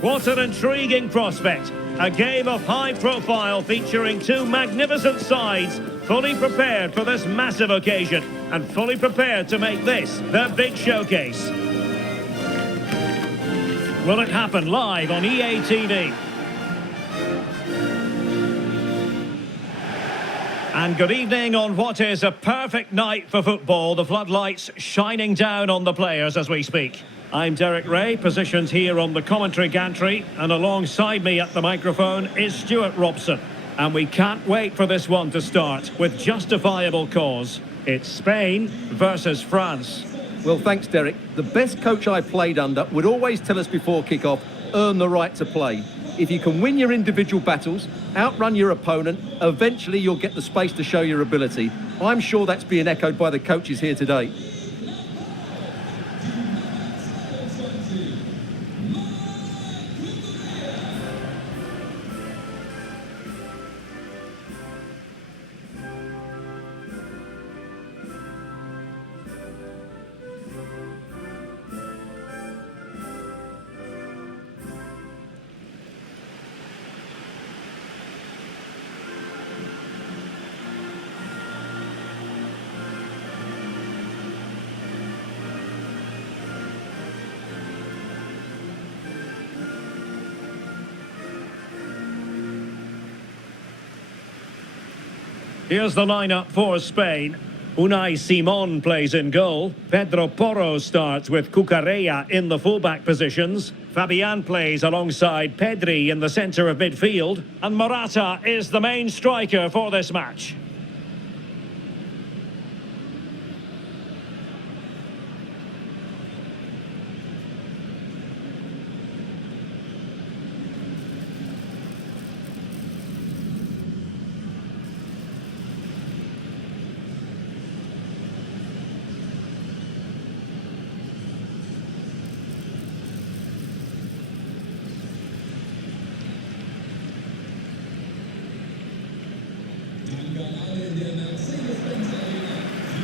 What an intriguing prospect. A game of high profile featuring two magnificent sides, fully prepared for this massive occasion and fully prepared to make this their big showcase. Will it happen live on EA TV? And good evening on what is a perfect night for football. The floodlights shining down on the players as we speak. I'm Derek Ray, positioned here on the commentary gantry, and alongside me at the microphone is Stuart Robson. And we can't wait for this one to start with justifiable cause. It's Spain versus France. Well, thanks, Derek. The best coach I played under would always tell us before kick-off, earn the right to play. If you can win your individual battles, outrun your opponent, eventually you'll get the space to show your ability. I'm sure that's being echoed by the coaches here today. Here's the lineup for Spain. Unai Simon plays in goal. Pedro Porro starts with Cucurella in the fullback positions. Fabian plays alongside Pedri in the centre of midfield. And Morata is the main striker for this match.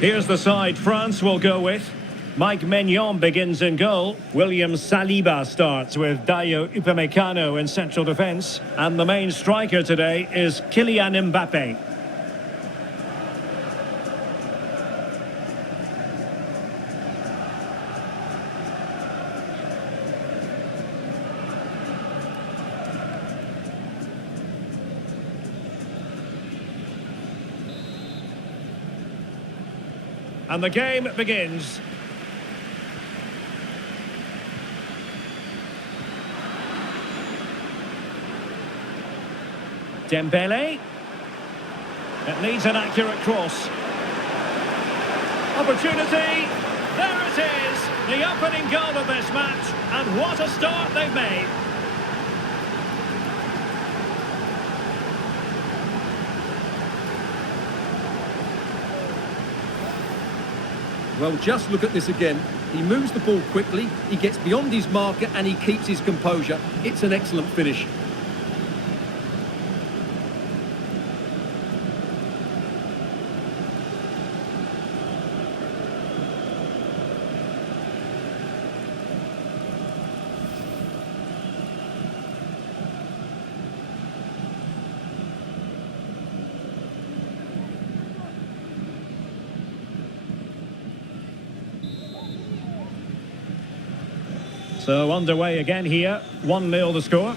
Here's the side France will go with. Mike Maignan begins in goal. William Saliba starts with Dayo Upamecano in central defence. And the main striker today is Kylian Mbappe. And the game begins. Dembele. It needs an accurate cross. Opportunity. There it is. The opening goal of this match. And what a start they've made. Well, just look at this again. He moves the ball quickly, he gets beyond his marker and he keeps his composure. It's an excellent finish. So underway again here, 1-0 the score.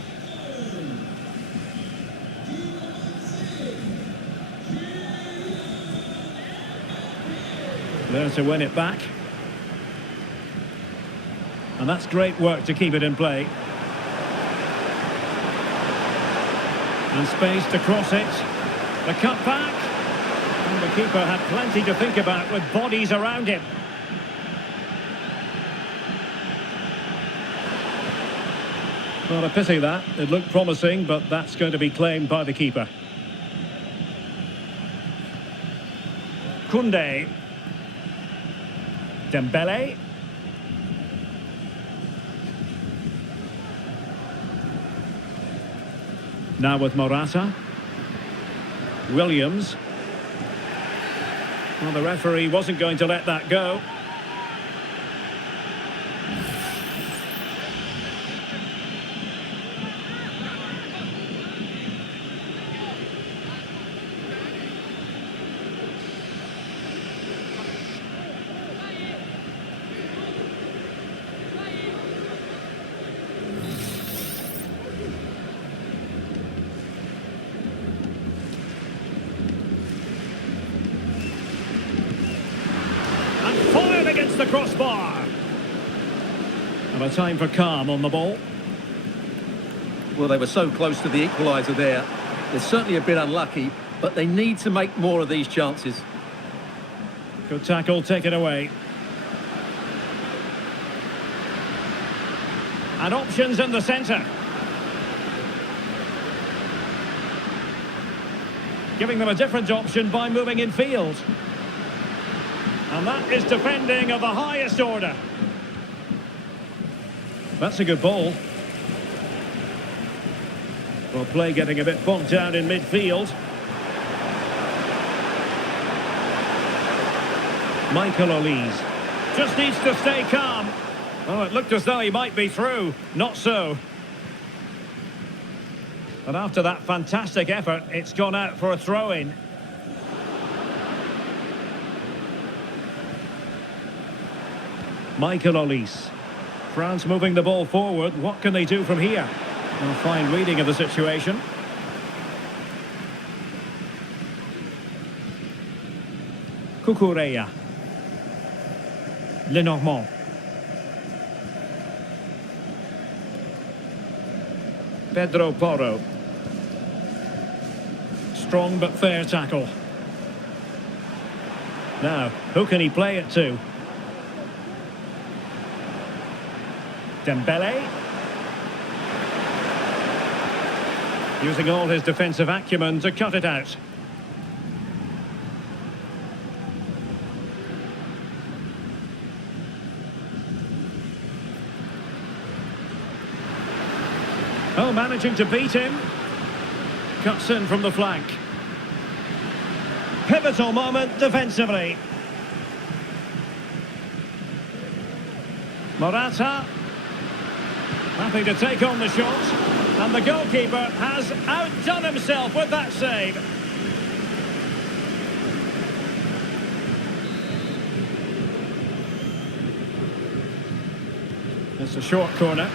There to win it back. And that's great work to keep it in play. And space to cross it. The cut back. And the keeper had plenty to think about with bodies around him. Well, a pity that. It looked promising, but that's going to be claimed by the keeper. Koundé. Dembele. Now with Morata. Williams. Well, the referee wasn't going to let that go. And a time for calm on the ball. Well, they were so close to the equaliser there. They're certainly a bit unlucky, but they need to make more of these chances. Good tackle, taken away. And options in the centre. Giving them a different option by moving in field. And that is defending of the highest order. That's a good ball. Well, play getting a bit bogged down in midfield. Michael Olise just needs to stay calm. Oh, it looked as though he might be through. Not so. And after that fantastic effort, it's gone out for a throw-in. Michael Olise. France moving the ball forward. What can they do from here? A fine reading of the situation. Cucurella. Lenormand. Pedro Porro. Strong but fair tackle. Now, who can he play it to? Dembele. Using all his defensive acumen to cut it out. Oh, managing to beat him. Cuts in from the flank. Pivotal moment defensively. Morata. Happy to take on the shot. And the goalkeeper has outdone himself with that save. It's a short corner.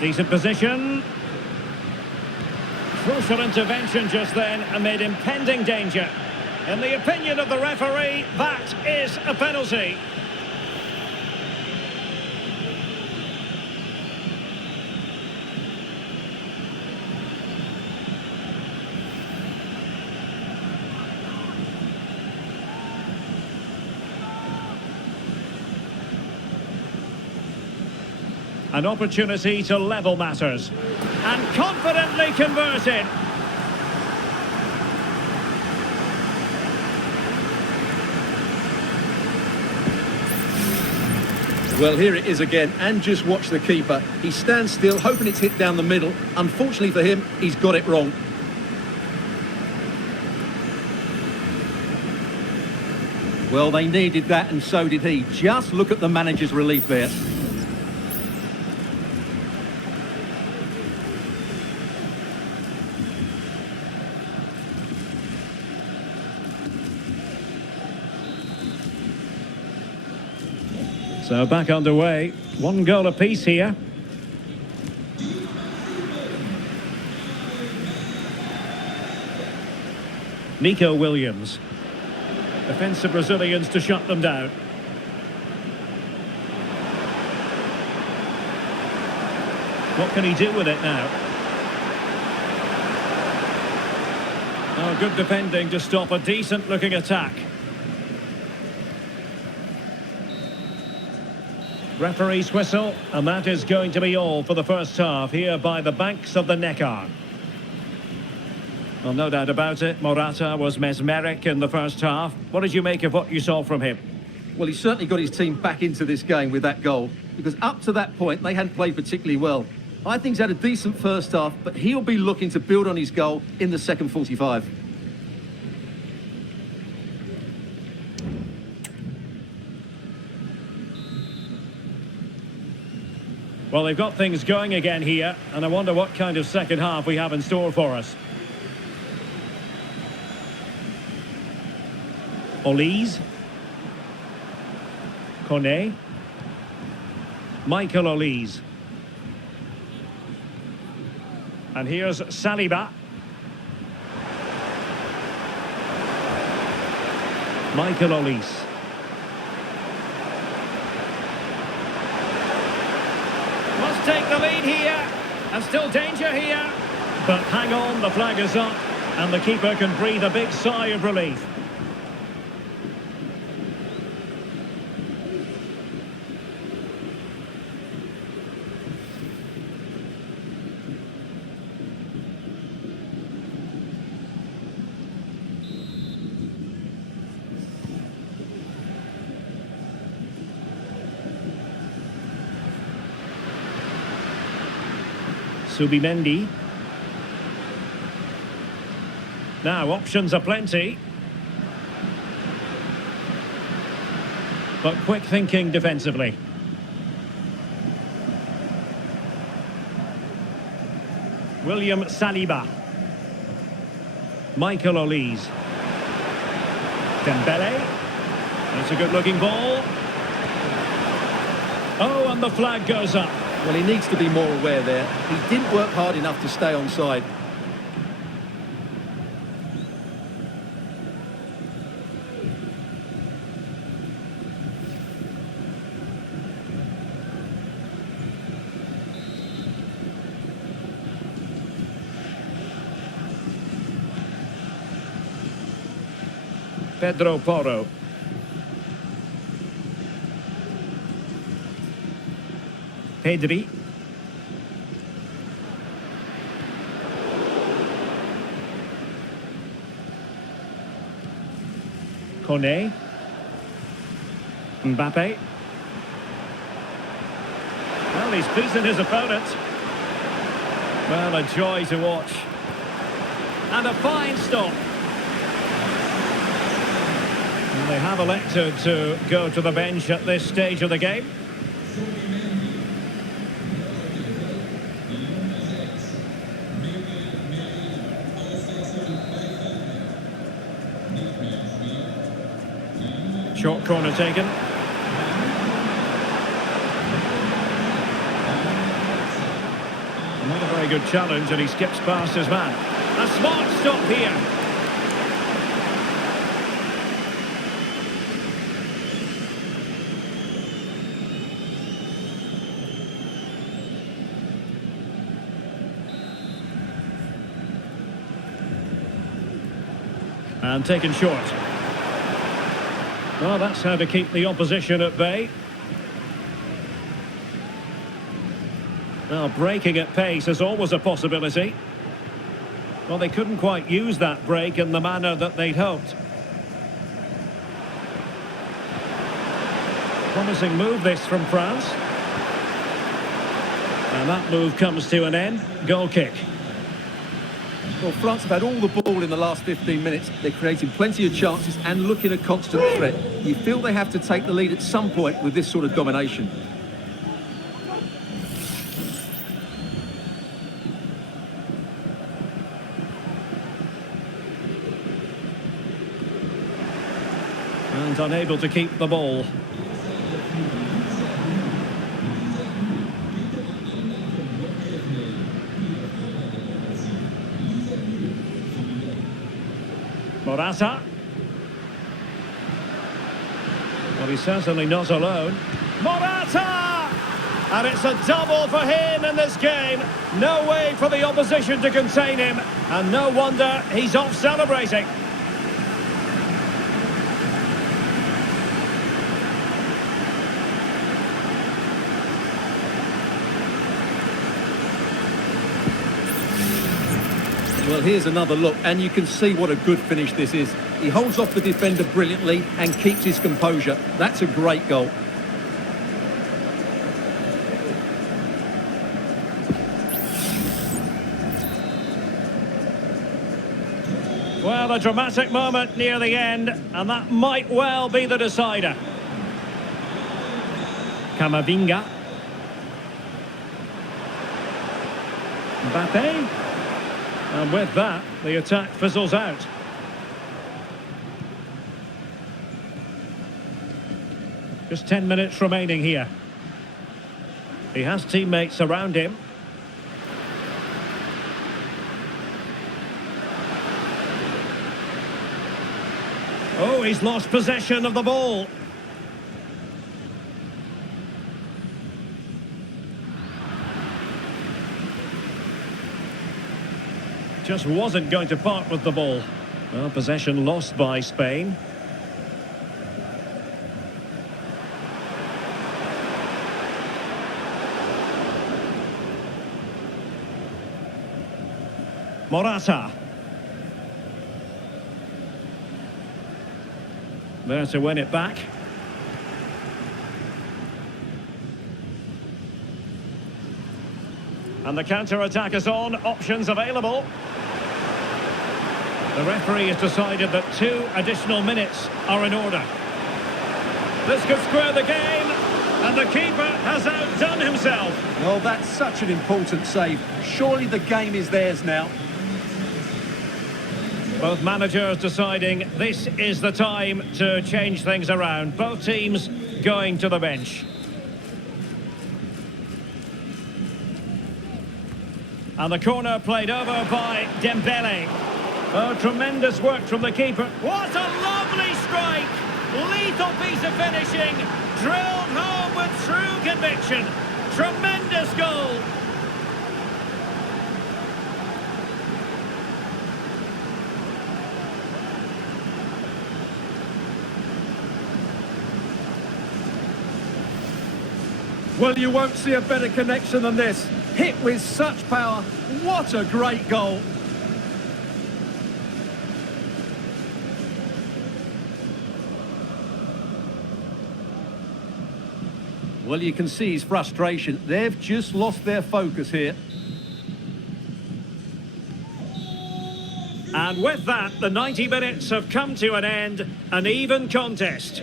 Decent position. Crucial intervention just then amid impending danger. In the opinion of the referee, that is a penalty. An opportunity to level matters. And confidently converted. Well, here it is again, and just watch the keeper. He stands still, hoping it's hit down the middle. Unfortunately for him, he's got it wrong. Well, they needed that, and so did he. Just look at the manager's relief there. So back underway. One goal apiece here. Nico Williams. Defensive Brazilians to shut them down. What can he do with it now? Oh, good defending to stop a decent-looking attack. Referee's whistle, and that is going to be all for the first half here by the banks of the Neckar. Well, no doubt about it, Morata was mesmeric in the first half. What did you make of what you saw from him? Well, he certainly got his team back into this game with that goal, because up to that point, they hadn't played particularly well. I think he's had a decent first half, but he'll be looking to build on his goal in the second 45. Well, they've got things going again here, and I wonder what kind of second half we have in store for us. Olise. Kone. Michael Olise. And here's Saliba. Michael Olise. take the lead here. And still danger here. But hang on, the flag is up. And the keeper can breathe a big sigh of relief. Subimendi. Now, options are plenty. But quick thinking defensively. William Saliba. Michael Olise. Dembele. That's a good-looking ball. Oh, and the flag goes up. Well, he needs to be more aware there. He didn't work hard enough to stay onside. Pedro Porro. Pedri. Kone. Mbappe. Well, he's beaten his opponent. Well, a joy to watch. And a fine stop. And they have elected to go to the bench at this stage of the game. Short corner taken. Not a very good challenge, and he skips past his man. A smart stop here. And taken short. Well, that's how to keep the opposition at bay. Now, breaking at pace is always a possibility. Well, they couldn't quite use that break in the manner that they'd hoped. Promising move this from France. And that move comes to an end. Goal kick. Well, France have had all the ball in the last 15 minutes. They're creating plenty of chances and looking a constant threat. You feel they have to take the lead at some point with this sort of domination. And unable to keep the ball. Morata. Well, he's certainly not alone. Morata! And it's a double for him in this game. No way for the opposition to contain him. And no wonder he's off celebrating. Well, here's another look, and you can see what a good finish this is. He holds off the defender brilliantly and keeps his composure. That's a great goal. Well, a dramatic moment near the end, and that might well be the decider. Camavinga. Mbappe. And with that, the attack fizzles out. Just 10 minutes remaining here. He has teammates around him. Oh, he's lost possession of the ball. just wasn't going to part with the ball. Well, possession lost by Spain. Morata. There to win it back. And the counter-attack is on. Options available. The referee has decided that 2 additional minutes are in order. This could square the game. And the keeper has outdone himself. Well, that's such an important save. Surely the game is theirs now. Both managers deciding this is the time to change things around. Both teams going to the bench. And the corner played over by Dembele. Oh, tremendous work from the keeper. What a lovely strike! Lethal piece of finishing. Drilled home with true conviction. Tremendous goal. Well, you won't see a better connection than this. Hit with such power. What a great goal. Well, you can see his frustration. They've just lost their focus here. And with that, the 90 minutes have come to an end. An even contest.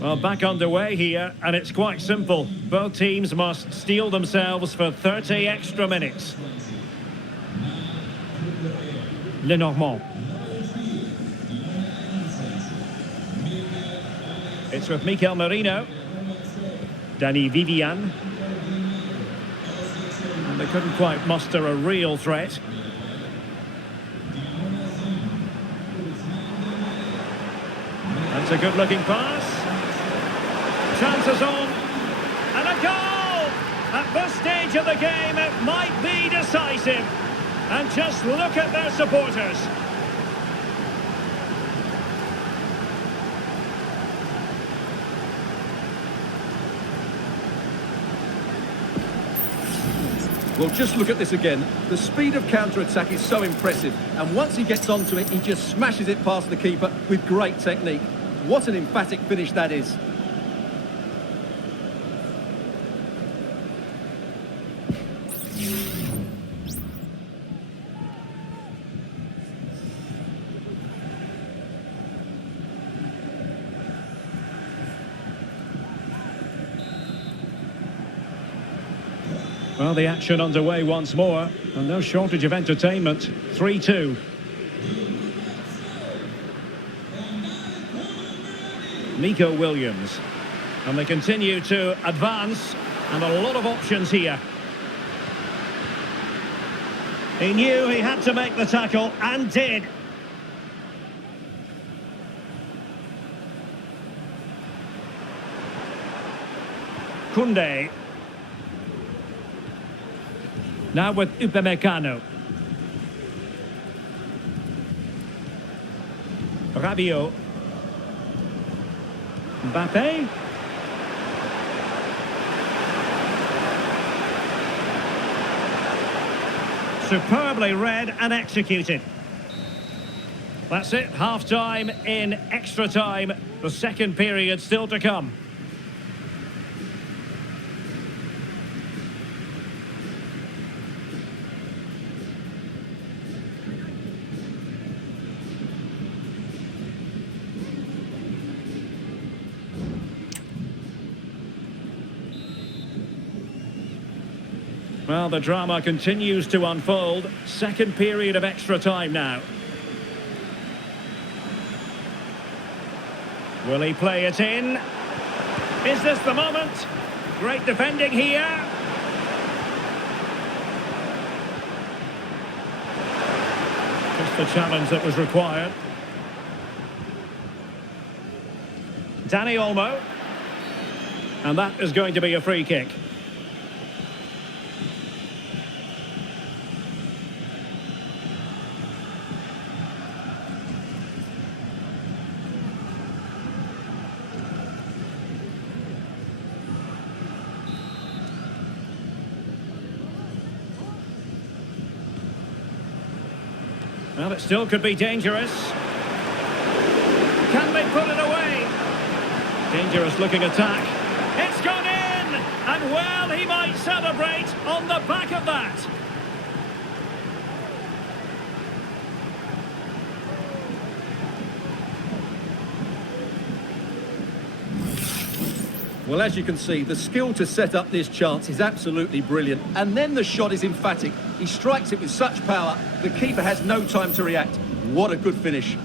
Well, back underway here, and it's quite simple. Both teams must steel themselves for 30 extra minutes. Lenormand. It's with Mikel Merino. Dani Vivian. And they couldn't quite muster a real threat. That's a good-looking pass. Chances on. And a goal! At this stage of the game, it might be decisive. And just look at their supporters. Well, just look at this again. The speed of counter-attack is so impressive. And once he gets onto it, he just smashes it past the keeper with great technique. What an emphatic finish that is. Well, the action underway once more, and no shortage of entertainment. 3-2. Nico Williams. And they continue to advance, and a lot of options here. He knew he had to make the tackle, and did. Koundé. Now with Upamecano. Rabiot. Mbappe. Superbly read and executed. That's it, half-time in extra time. The second period still to come. Well, the drama continues to unfold. Second period of extra time now. Will he play it in? Is this the moment? Great defending here. the challenge that was required. Dani Olmo. And that is going to be a free kick. Well, it still could be dangerous. Can they put it away? Dangerous looking attack. It's gone in! And well, he might celebrate on the back of that. Well, as you can see, the skill to set up this chance is absolutely brilliant. And then the shot is emphatic. He strikes it with such power, the keeper has no time to react. What a good finish.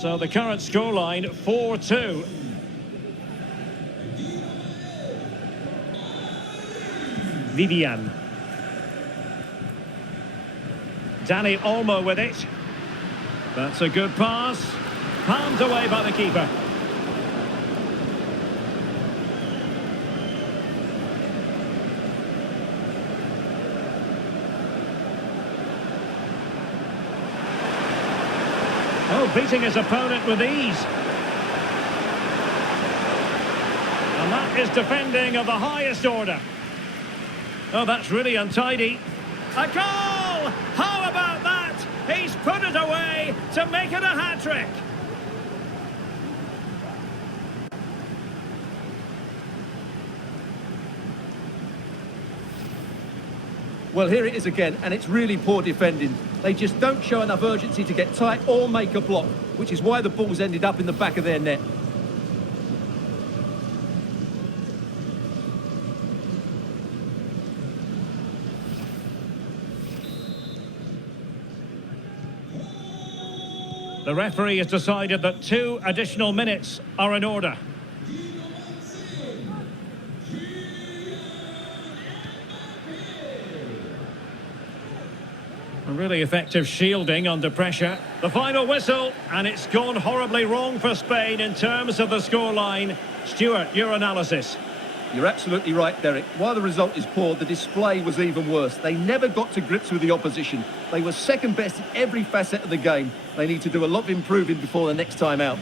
So the current scoreline, 4-2. Vivian. Dani Olmo with it. That's a good pass. Palmed away by the keeper. Oh, beating his opponent with ease. And that is defending of the highest order. Oh, that's really untidy. A goal! How about that? He's put it away to make it a hat-trick. Well, here it is again, and it's really poor defending. They just don't show enough urgency to get tight or make a block, which is why the ball's ended up in the back of their net. The referee has decided that 2 additional minutes are in order. A really effective shielding under pressure. The final whistle, and it's gone horribly wrong for Spain in terms of the scoreline. Stuart, your analysis. You're absolutely right, Derek. While the result is poor, the display was even worse. They never got to grips with the opposition. They were second best in every facet of the game. They need to do a lot of improving before the next time out.